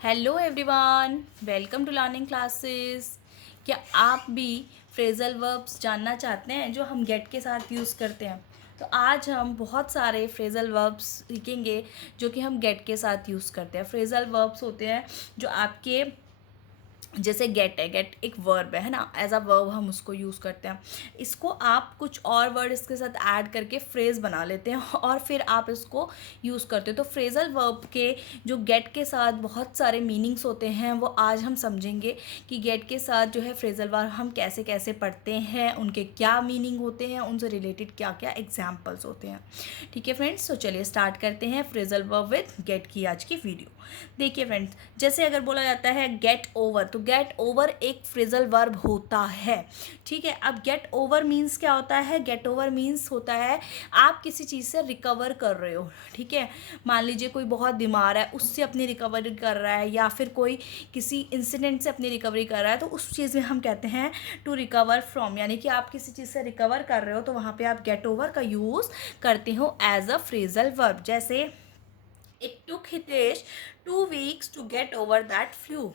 Hello everyone, welcome to learning classes. क्या आप भी फ्रेजल वर्ब्स जानना चाहते हैं जो हम गेट के साथ यूज़ करते हैं? तो आज हम बहुत सारे फ्रेजल वर्ब्स सीखेंगे जो कि हम गेट के साथ यूज़ करते हैं। फ्रेजल वर्ब्स होते हैं जो आपके जैसे गेट है, गेट एक वर्ब है ना, एज अ वर्ब हम उसको यूज़ करते हैं। इसको आप कुछ और वर्ड इसके साथ ऐड करके फ्रेज बना लेते हैं और फिर आप इसको यूज़ करते हो। तो फ्रेजल वर्ब के जो गेट के साथ बहुत सारे मीनिंग्स होते हैं वो आज हम समझेंगे कि गेट के साथ जो है फ्रेजल वर्ब हम कैसे कैसे पढ़ते हैं, उनके क्या मीनिंग होते हैं, उनसे रिलेटेड क्या क्या एग्जाम्पल्स होते हैं। ठीक है फ्रेंड्स, तो चलिए स्टार्ट करते हैं फ्रेजल वर्ब विद गेट की आज की वीडियो। देखिए फ्रेंड्स, जैसे अगर बोला जाता है गेट ओवर, तो गेट ओवर एक फ्रेजल वर्ब होता है। ठीक है, अब गेट ओवर मीन्स क्या होता है? गेट ओवर मीन्स होता है आप किसी चीज़ से रिकवर कर रहे हो। ठीक है, मान लीजिए कोई बहुत बीमार है, उससे अपनी रिकवरी कर रहा है, या फिर कोई किसी इंसिडेंट से अपनी रिकवरी कर रहा है, तो उस चीज़ में हम कहते हैं टू रिकवर फ्रॉम, यानी कि आप किसी चीज़ से रिकवर कर रहे हो तो वहाँ पे आप गेट ओवर का यूज़ करते हो एज अ फ्रेजल वर्ब। जैसे It took Hitesh 2 weeks to get over that flu.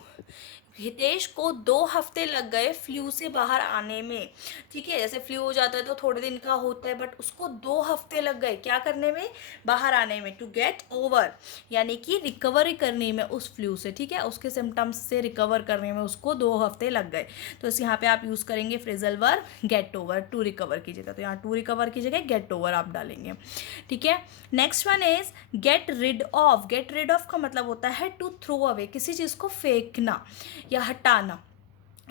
Hitesh को 2 हफ्ते लग गए फ्लू से बाहर आने में। ठीक है, जैसे फ्लू हो जाता है तो थोड़े दिन का होता है, बट उसको 2 हफ्ते लग गए क्या करने में? बाहर आने में। टू गेट ओवर यानी कि रिकवरी करने में उस फ्लू से। ठीक है, उसके सिम्टम्स से रिकवर करने में उसको 2 हफ्ते लग गए। तो इस यहाँ पे आप यूज़ करेंगे phrasal verb get over to recover की जगह। तो यहाँ टू रिकवर की जगह गेट ओवर आप डालेंगे। ठीक है, next one is get rid of. Get rid of का मतलब होता है टू थ्रो अवे, किसी चीज़ को फेंकना या हटाना।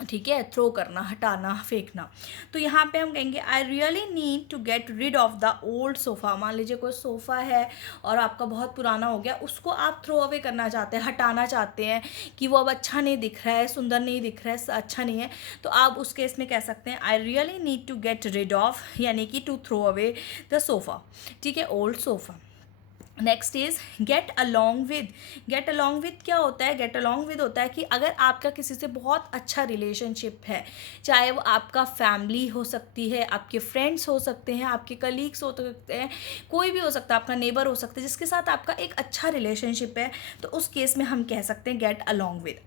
ठीक है, थ्रो करना, हटाना, फेंकना। तो यहाँ पे हम कहेंगे I really need to get rid of the old sofa. मान लीजिए कोई सोफ़ा है और आपका बहुत पुराना हो गया, उसको आप थ्रो अवे करना चाहते हैं, हटाना चाहते हैं कि वो अब अच्छा नहीं दिख रहा है, सुंदर नहीं दिख रहा है, अच्छा नहीं है। तो आप उस केस में कह सकते हैं I really need to get rid of, यानी कि to throw away the sofa. ठीक है, old sofa. Next is get along with. Get along with क्या होता है? गेट अलॉन्ग विद होता है कि अगर आपका किसी से बहुत अच्छा रिलेशनशिप है, चाहे वो आपका फैमिली हो सकती है, आपके फ्रेंड्स हो सकते हैं, आपके कलीग्स हो सकते हैं, कोई भी हो सकता है, आपका नेबर हो सकता है, जिसके साथ आपका एक अच्छा रिलेशनशिप है, तो उस केस में हम कह सकते हैं get along with.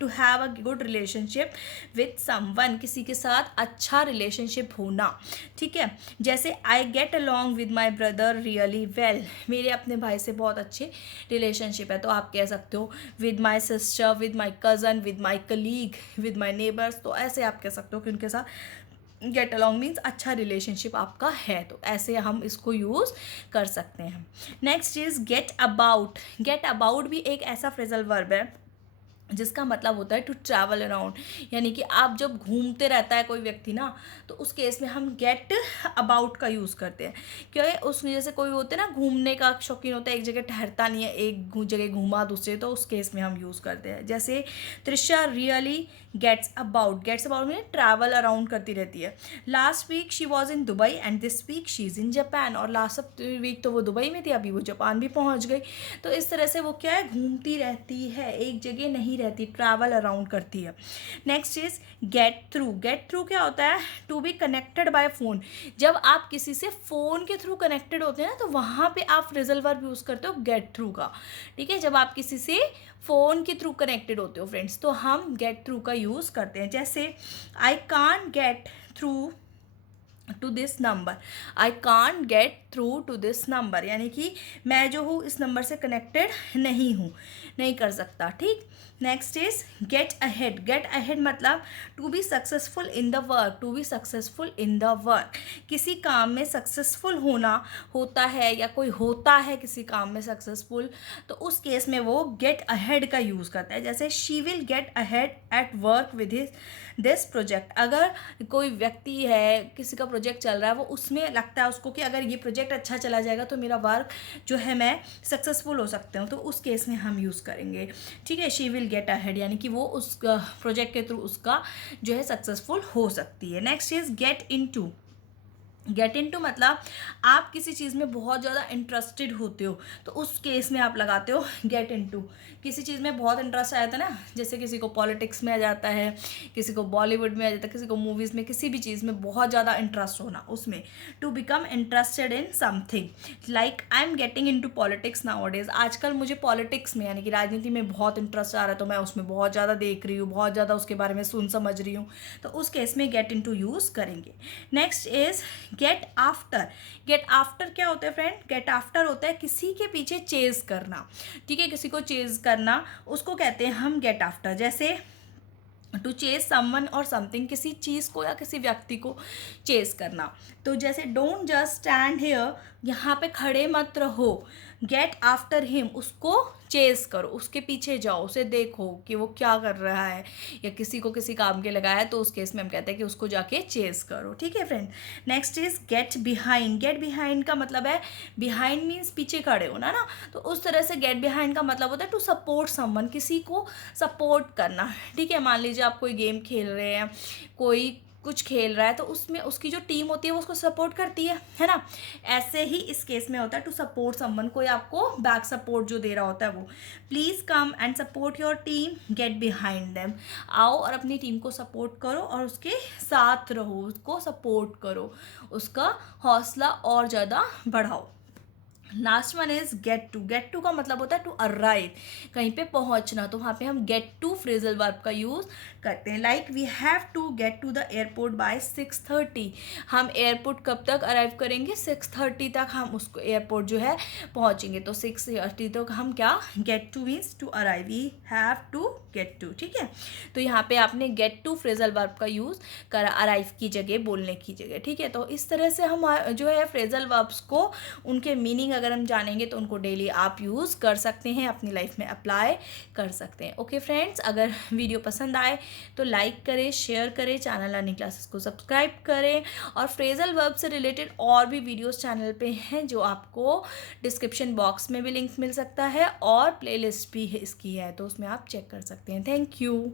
To have a good relationship with someone, किसी के साथ अच्छा रिलेशनशिप होना। ठीक है, जैसे I get along with my brother really well, मेरे अपने भाई से बहुत अच्छे रिलेशनशिप है। तो आप कह सकते हो with my sister, with my cousin, with my colleague, with my neighbours. तो ऐसे आप कह सकते हो कि उनके साथ गेट अलॉन्ग मीन्स अच्छा रिलेशनशिप आपका है, तो ऐसे हम इसको यूज़ कर सकते हैं। Next is get about. Get about भी एक ऐसा फ्रेजल वर्ब है जिसका मतलब होता है टू ट्रैवल अराउंड, यानी कि आप जब घूमते रहता है कोई व्यक्ति ना, तो उस केस में हम गेट अबाउट का यूज़ करते हैं। क्यों? उस जैसे कोई होते हैं ना घूमने का शौकीन होता है, एक जगह ठहरता नहीं है, एक जगह घूमा दूसरे, तो उस केस में हम यूज़ करते हैं। जैसे Trisha really gets about. Gets about में ट्रैवल अराउंड करती रहती है। Last week she was in Dubai and this week she is in Japan. और लास्ट वीक तो वो दुबई में थी, अभी वो जापान भी पहुंच गई। तो इस तरह से वो क्या है, घूमती रहती है, एक जगह नहीं रहती, ट्रैवल अराउंड करती है। Next is get through. Get through क्या होता है? To be connected by phone. जब आप किसी से फ़ोन के थ्रू कनेक्टेड होते हैं ना, तो वहाँ पे आप फ्रेजल वर्ब यूज़ करते हो गेट थ्रू का। ठीक है, जब आप किसी से फ़ोन के थ्रू कनेक्टेड होते हो फ्रेंड्स, तो हम गेट थ्रू का यूज़ करते हैं। जैसे I can't get through to this number. I can't get through to this number, यानी कि मैं जो हूँ इस नंबर से कनेक्टेड नहीं हूँ, नहीं कर सकता। ठीक, next is get ahead. Get ahead मतलब to be successful in the work. To be successful in the work, किसी काम में सक्सेसफुल होना होता है, या कोई होता है किसी काम में सक्सेसफुल, तो उस केस में वो गेट अहेड का यूज़ करता है। जैसे she will get ahead at work with this project. अगर कोई व्यक्ति है, किसी का प्रोजेक्ट चल रहा है, वो उसमें लगता है उसको कि अगर ये प्रोजेक्ट अच्छा चला जाएगा तो मेरा वर्क जो है मैं सक्सेसफुल हो सकता हूँ, तो उस केस में हम यूज़ करेंगे। ठीक है, शी विल गेट अहेड, यानी कि वो उस प्रोजेक्ट के थ्रू उसका जो है सक्सेसफुल हो सकती है। Next is get into. Get into मतलब आप किसी चीज़ में बहुत ज़्यादा इंटरेस्टेड होते हो, तो उस केस में आप लगाते हो गेट इनटू। किसी चीज़ में बहुत इंटरेस्ट आया था ना, जैसे किसी को पॉलिटिक्स में आ जाता है, किसी को बॉलीवुड में आ जाता है, किसी को मूवीज़ में, किसी भी चीज़ में बहुत ज़्यादा इंटरेस्ट होना उसमें। To become interested in something, like I am getting into politics nowadays. आजकल मुझे पॉलिटिक्स में यानी कि राजनीति में बहुत इंटरेस्ट आ रहा है, तो मैं उसमें बहुत ज़्यादा देख रही हूँ, बहुत ज़्यादा उसके बारे में समझ रही हूँ, तो उस केस में गेट इनटू यूज़ करेंगे। Next is get after. Get after क्या होता है फ्रेंड? गेट आफ्टर होता है किसी के पीछे चेज करना, ठीक है, किसी को चेज करना, उसको कहते हैं हम गेट आफ्टर। जैसे टू चेज समवन और समथिंग, किसी चीज़ को या किसी व्यक्ति को चेज करना। तो जैसे डोंट जस्ट स्टैंड हेयर, यहाँ पे खड़े मत रहो, गेट आफ्टर हिम, उसको चेज करो, उसके पीछे जाओ, उसे देखो कि वो क्या कर रहा है, या किसी को किसी काम के लगाया है, तो उस केस में हम कहते हैं कि उसको जाके चेज करो, ठीक है friend. Next is get behind. Get behind का मतलब है, बिहाइंड मीन्स पीछे खड़े होना ना, तो उस तरह से गेट बिहाइंड का मतलब होता है टू सपोर्ट समवन, किसी को सपोर्ट करना, ठीक है। मान लीजिए आप कोई गेम खेल रहे हैं, कोई कुछ खेल रहा है, तो उसमें उसकी जो टीम होती है वो उसको सपोर्ट करती है ना। ऐसे ही इस केस में होता है टू सपोर्ट समवन, कोई आपको बैक सपोर्ट जो दे रहा होता है वो। Please come and support your team, get behind them. आओ और अपनी टीम को सपोर्ट करो और उसके साथ रहो, उसको सपोर्ट करो, उसका हौसला और ज़्यादा बढ़ाओ। Last one is get to. Get to का मतलब होता है टू अराइव, कहीं पे पहुंचना, तो वहाँ पे हम गेट टू फ्रेजल वर्ब का यूज़ करते हैं। Like we have to get to the airport by 6:30। हम एयरपोर्ट कब तक अराइव करेंगे? 6:30 तक हम उसको एयरपोर्ट जो है पहुँचेंगे। तो 6:30 तक हम क्या, get to means to arrive, we have to get to, ठीक है। तो यहाँ पे आपने गेट टू फ्रेजल वर्ब का यूज़ करा अराइव की जगह, बोलने की जगह, ठीक है। तो इस तरह से हम जो है फ्रेजल वर्ब्स को, उनके मीनिंग अगर हम जानेंगे तो उनको डेली आप यूज़ कर सकते हैं, अपनी लाइफ में अप्लाई कर सकते हैं। ओके फ्रेंड्स, अगर वीडियो पसंद आए तो लाइक करें, शेयर करें, चैनल लर्निंग क्लासेस को सब्सक्राइब करें, और फ्रेजल वर्ब से रिलेटेड और भी वीडियोस चैनल पे हैं जो आपको डिस्क्रिप्शन बॉक्स में भी लिंक मिल सकता है, और प्लेलिस्ट भी है इसकी है, तो उसमें आप चेक कर सकते हैं। Thank you.